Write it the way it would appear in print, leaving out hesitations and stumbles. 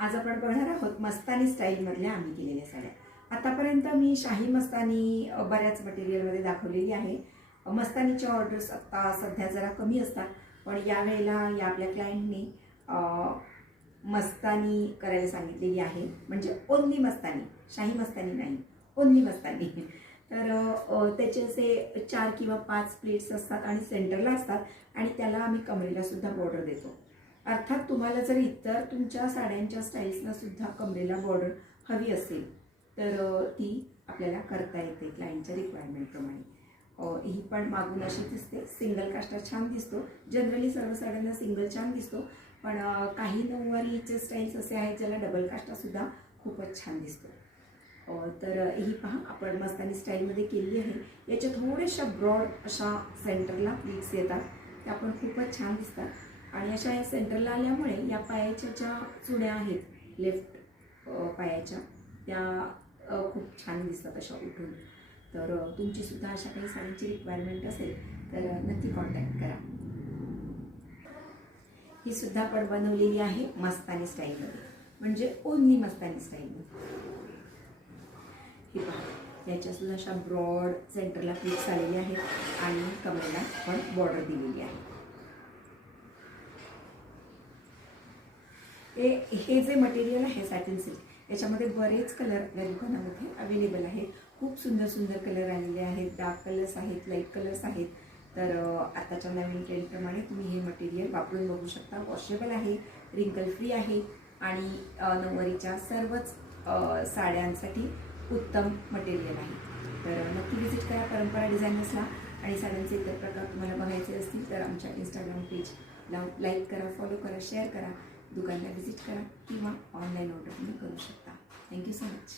आज आपण बघणार आहोत मस्तानी स्टाईलमधल्या आम्ही केलेल्या साड्या। आतापर्यंत मी शाही मस्तानी बऱ्याच मटेरियलमध्ये दाखवलेली आहे। मस्तानीच्या ऑर्डर्स आता सध्या जरा कमी असतात, पण यावेळेला या आपल्या क्लायंटनी मस्तानी करायला सांगितलेली आहे, म्हणजे ओन्ली मस्तानी, शाही मस्तानी नाही, ओन्ली मस्तानी। तर त्याचे असे 4 किंवा 5 प्लेट्स असतात आणि सेंटरला असतात आणि त्याला आम्ही कमरेला सुद्धा बॉर्डर देतो। अर्थात तुम्हाला जर इतर तुमच्या साड्यांच्या स्टाईल्सना सुद्धा कमरेला बॉर्डर हवी असेल तर ती आपल्याला करता येते क्लायंटच्या रिक्वायरमेंटप्रमाणे। ही पण मागून अशी दिसते, सिंगल काष्टा छान दिसतो। जनरली सर्व साड्यांना सिंगल छान दिसतो, पण काही नऊवारीचे स्टाईल्स असे आहेत ज्याला डबल काष्टासुद्धा खूपच छान दिसतो। तर ही पहा आपण मस्तानी स्टाईलमध्ये केली आहे। याच्या थोड्याशा ब्रॉड अशा सेंटरला प्लीट्स येतात, त्या पण खूपच छान दिसतात आणि अशा या सेंटरला आल्यामुळे या पायाच्या ज्या चुड्या आहेत लेफ्ट पायाच्या त्या खूप छान दिसतात अशा उठून। तर तुमचीसुद्धा अशा काही साड्यांची रिक्वायरमेंट असेल तर नक्की कॉन्टॅक्ट करा। ही सुद्धा आपण बनवलेली आहे मस्तानी स्टाईलमध्ये, म्हणजे ओन्ली मस्तानी स्टाईलमध्ये। ही पहा याच्यासुद्धा अशा ब्रॉड सेंटरला प्लीट्स आलेली आहेत आणि कमरेला पण बॉर्डर दिलेली आहे। हे जे मटेरियल आहे सॅटिन सिल्क, याच्यामध्ये बरेच कलर आपल्या दुकानामध्ये अवेलेबल आहेत। खूप सुंदर सुंदर कलर आलेले आहेत, डार्क कलर्स आहेत, लाईट कलर्स आहेत। तर आताच्या नवीन ट्रेंडप्रमाणे तुम्ही हे मटेरियल वापरून बघू शकता। वॉशेबल आहे, रिंकल फ्री आहे आणि नऊवारीच्या सर्वच साड्यांसाठी उत्तम मटेरियल आहे। तर नक्की विजिट करा परंपरा डिझायनर्सला आणि साड्यांचे इतर प्रकार तुम्हाला बघायचे असतील तर आमच्या इंस्टाग्राम पेजला लाईक करा, फॉलो करा, शेअर करा, दुकानला विजिट करा किंवा ऑनलाईन ऑर्डर तुम्ही करू शकता। Thank you so much.